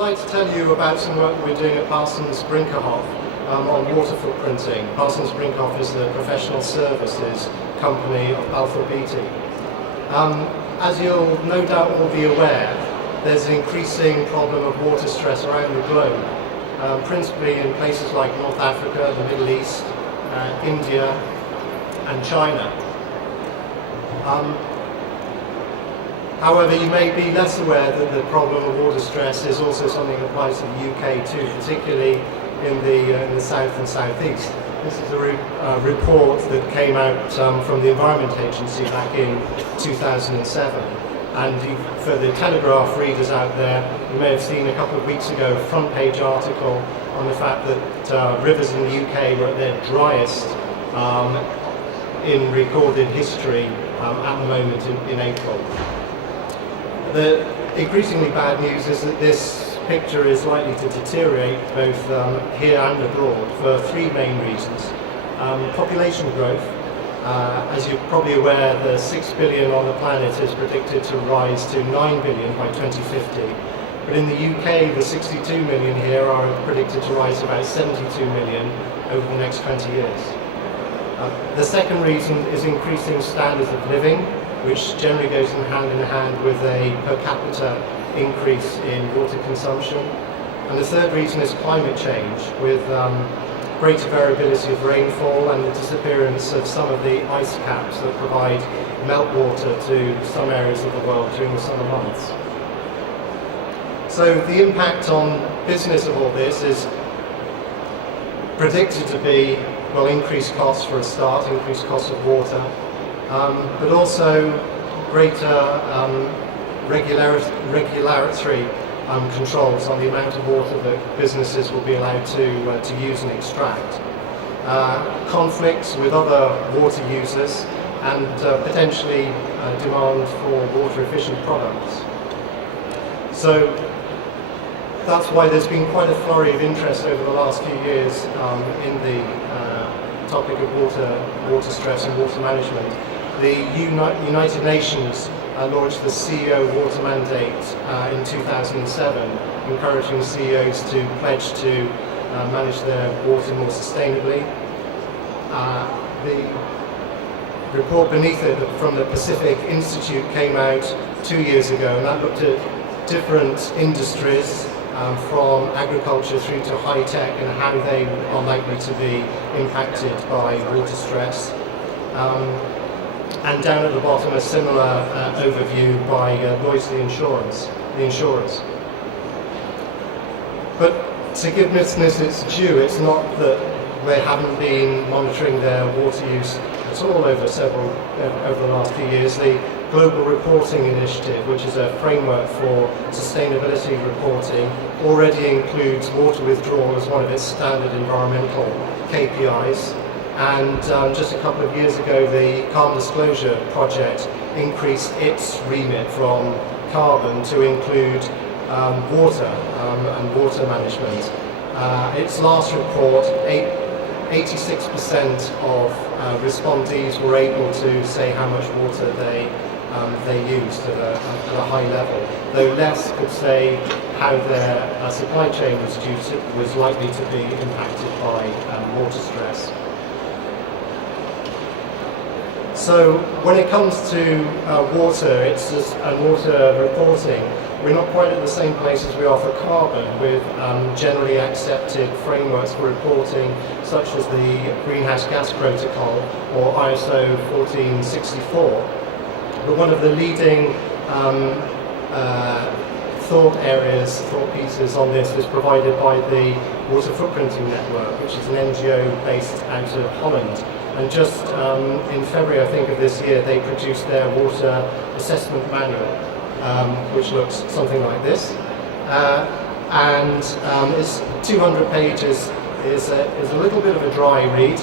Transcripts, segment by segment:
like to tell you about some work we're doing at Parsons Brinckerhoff on water footprinting. Parsons Brinckerhoff is the professional services company of Alpha Beta. As you'll no doubt all be aware, there's an increasing problem of water stress around the globe, principally in places like North Africa, the Middle East, India and China. However, you may be less aware that the problem of water stress is also something that applies to the UK too, particularly in the south and southeast. This is a report that came out from the Environment Agency back in 2007. And for the Telegraph readers out there, you may have seen a couple of weeks ago a front page article on the fact that rivers in the UK were at their driest in recorded history at the moment in April. The increasingly bad news is that this picture is likely to deteriorate both here and abroad for three main reasons. Population growth. As you're probably aware, the 6 billion on the planet is predicted to rise to 9 billion by 2050. But in the UK, the 62 million here are predicted to rise to about 72 million over the next 20 years. The second reason is increasing standards of living, which generally goes in hand with a per capita increase in water consumption. And the third reason is climate change, with greater variability of rainfall and the disappearance of some of the ice caps that provide meltwater to some areas of the world during the summer months. So the impact on business of all this is predicted to be, well, increased costs for a start, increased costs of water, but also greater regulatory controls on the amount of water that businesses will be allowed to use and extract. Conflicts with other water users and potentially demand for water efficient products. So that's why there's been quite a flurry of interest over the last few years in the topic of water stress and water management. The United Nations launched the CEO Water Mandate in 2007, encouraging CEOs to pledge to manage their water more sustainably. The report beneath it from the Pacific Institute came out 2 years ago, and that looked at different industries from agriculture through to high tech and how they are likely to be impacted by water stress. And down at the bottom, a similar overview by Lloyd's the insurers. But to give business its due, it's not that they haven't been monitoring their water use at all over the last few years. The Global Reporting Initiative, which is a framework for sustainability reporting, already includes water withdrawal as one of its standard environmental KPIs. And just a couple of years ago, the Carbon Disclosure Project increased its remit from carbon to include water and water management. Its last report, 86% of respondees were able to say how much water they used at a high level, though less could say how their supply chain was likely to be impacted by water stress. So when it comes to water, and water reporting, we're not quite at the same place as we are for carbon, with generally accepted frameworks for reporting, such as the Greenhouse Gas Protocol or ISO 1464. But one of the leading thought pieces on this is provided by the Water Footprinting Network, which is an NGO based out of Holland. And just in February, I think, of this year, they produced their water assessment manual, which looks something like this. And it's 200 pages, is a little bit of a dry read,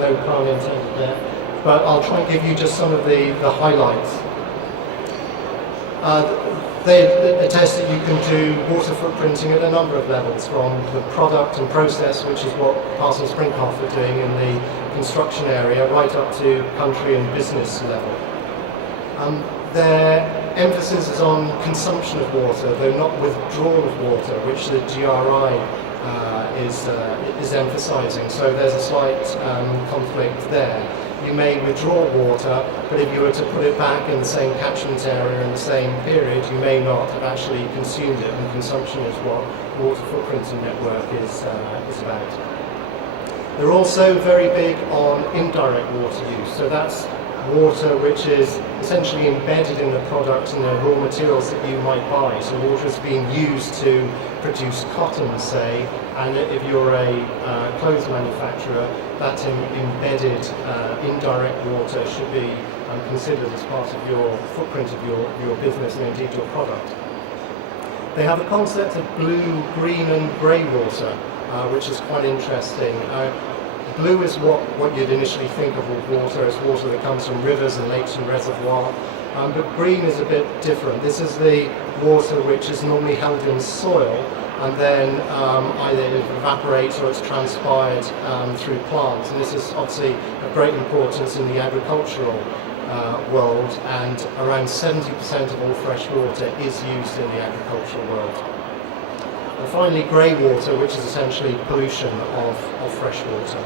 no pun intended there, but I'll try and give you just some of the highlights. They attest that you can do water footprinting at a number of levels, from the product and process, which is what Parsons Brinckerhoff are doing in the construction area, right up to country and business level. Their emphasis is on consumption of water, though not withdrawal of water, which the GRI is emphasising. So there's a slight conflict there. You may withdraw water, but if you were to put it back in the same catchment area in the same period, you may not have actually consumed it, and consumption is what water footprinting network is about. They're also very big on indirect water use, so that's water which is essentially embedded in the product and the raw materials that you might buy. So water is being used to produce cotton, say, and if you're a clothes manufacturer, that embedded indirect water should be considered as part of your footprint of your business and indeed your product. They have a concept of blue, green and grey water, which is quite interesting. Blue is what you'd initially think of with water as water that comes from rivers and lakes and reservoirs, but green is a bit different. This is the water which is normally held in soil, and then either it evaporates or it's transpired through plants. And this is obviously of great importance in the agricultural world, and around 70% of all fresh water is used in the agricultural world. And finally, grey water, which is essentially pollution of fresh water.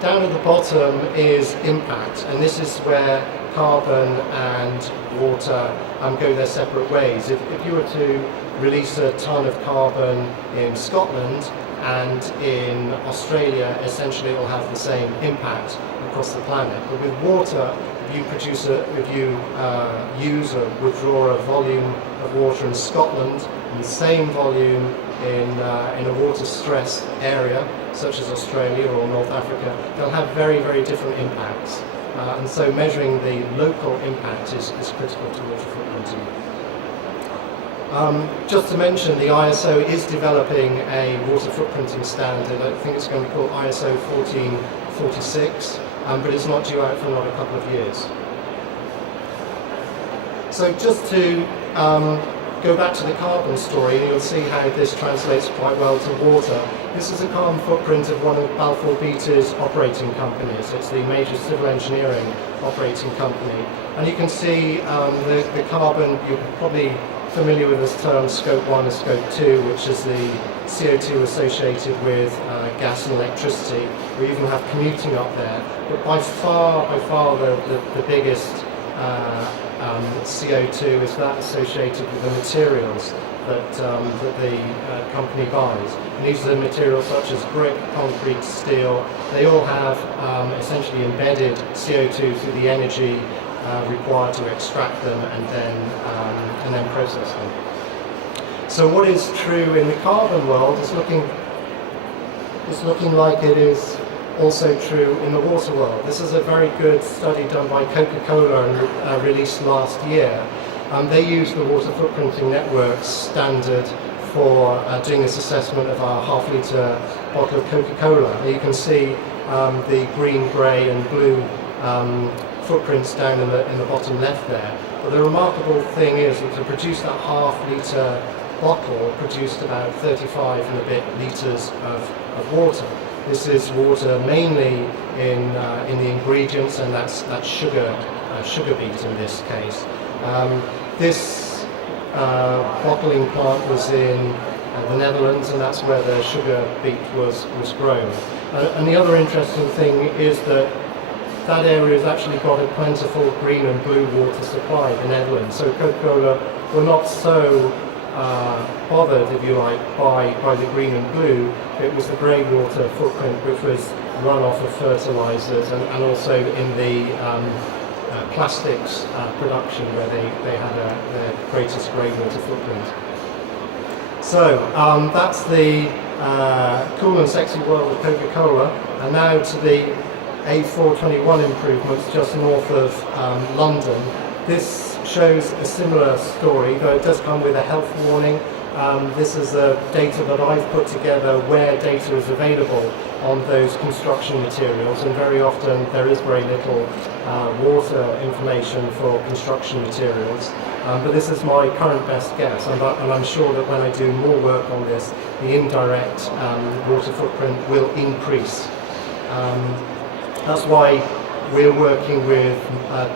Down at the bottom is impact, and this is where carbon and water go their separate ways. If you were to release a ton of carbon in Scotland and in Australia, essentially it will have the same impact across the planet. But with water, if you use or withdraw a volume of water in Scotland and the same volume in a water-stressed area, such as Australia or North Africa, they'll have very, very different impacts. And so measuring the local impact is critical to water footprinting. Just to mention, the ISO is developing a water footprinting standard. I think it's going to be called ISO 1446, but it's not due out for another couple of years. So just to go back to the carbon story, and you'll see how this translates quite well to water. This is a carbon footprint of one of Balfour Beatty's operating companies. It's the major civil engineering operating company. And you can see the carbon, you're probably familiar with this term Scope 1 and Scope 2, which is the CO2 associated with gas and electricity. We even have commuting up there. But by far the biggest CO2 is that associated with the materials that the company buys. And these are materials such as brick, concrete, steel. They all have essentially embedded CO2 through the energy required to extract them and then process them. So what is true in the carbon world is looking like it is also true in the water world. This is a very good study done by Coca-Cola and released last year. They use the water footprinting network standard for doing this assessment of our half-litre bottle of Coca-Cola. You can see the green, grey and blue footprints down in the bottom left there. But the remarkable thing is that to produce that half-litre bottle produced about 35 and a bit litres of water. This is water mainly in the ingredients, and that's sugar beet in this case. This bottling plant was in the Netherlands, and that's where the sugar beet was grown. And the other interesting thing is that area has actually got a plentiful green and blue water supply, the Netherlands. So Coca-Cola were not so bothered, if you like, by the green and blue. It was the grey water footprint which was runoff of fertilisers and also in the plastics production where they had their greatest grey water footprint. So that's the cool and sexy world of Coca-Cola, and now to the A421 improvements just north of London. This shows a similar story, though it does come with a health warning. This is the data that I've put together where data is available on those construction materials, and very often there is very little water information for construction materials. But this is my current best guess, and I'm sure that when I do more work on this, the indirect water footprint will increase. That's why we're working with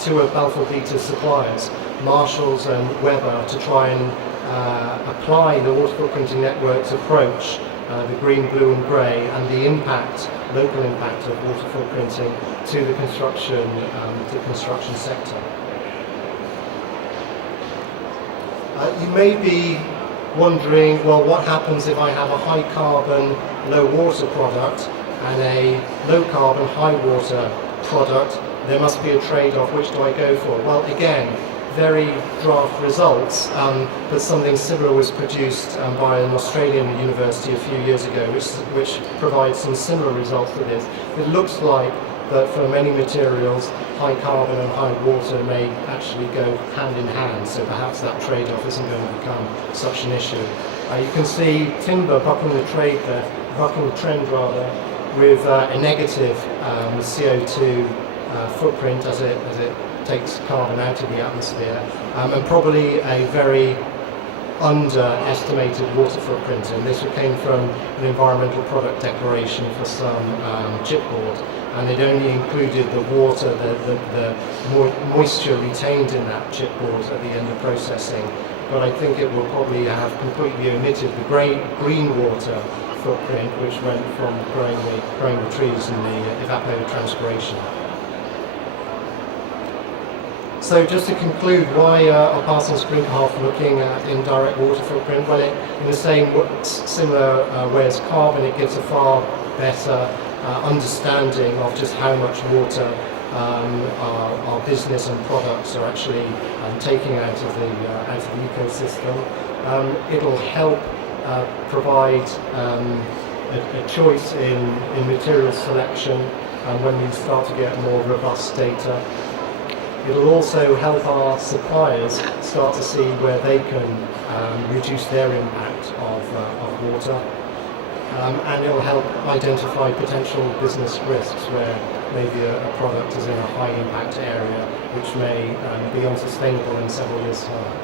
two of Balfour Beatty's suppliers, Marshalls and Weber, to try and apply the water footprinting network's approach, the green, blue and grey, and the impact, local impact of water footprinting to the construction sector. You may be wondering, well, what happens if I have a high carbon, low water product and a low carbon, high water product? There must be a trade-off. Which do I go for? Well, again, very draft results, but something similar was produced by an Australian university a few years ago, which provides some similar results to this. It looks like that for many materials, high carbon and high water may actually go hand in hand, so perhaps that trade-off isn't going to become such an issue. You can see timber bucking the trend rather, with a negative CO2 footprint as it takes carbon out of the atmosphere, and probably a very underestimated water footprint. And this came from an environmental product declaration for some chipboard, and it only included the water, the moisture retained in that chipboard at the end of processing. But I think it will probably have completely omitted the green water footprint, which went from growing the trees and the evapotranspiration. So just to conclude, why are Parsons Brinckerhoff looking at indirect water footprint? Well, in the similar way as carbon, it gives a far better understanding of just how much water our business and products are actually taking out of the ecosystem. It'll help provide a choice in material selection when we start to get more robust data. It'll also help our suppliers start to see where they can reduce their impact of water. And it'll help identify potential business risks where maybe a product is in a high impact area which may be unsustainable in several years' time.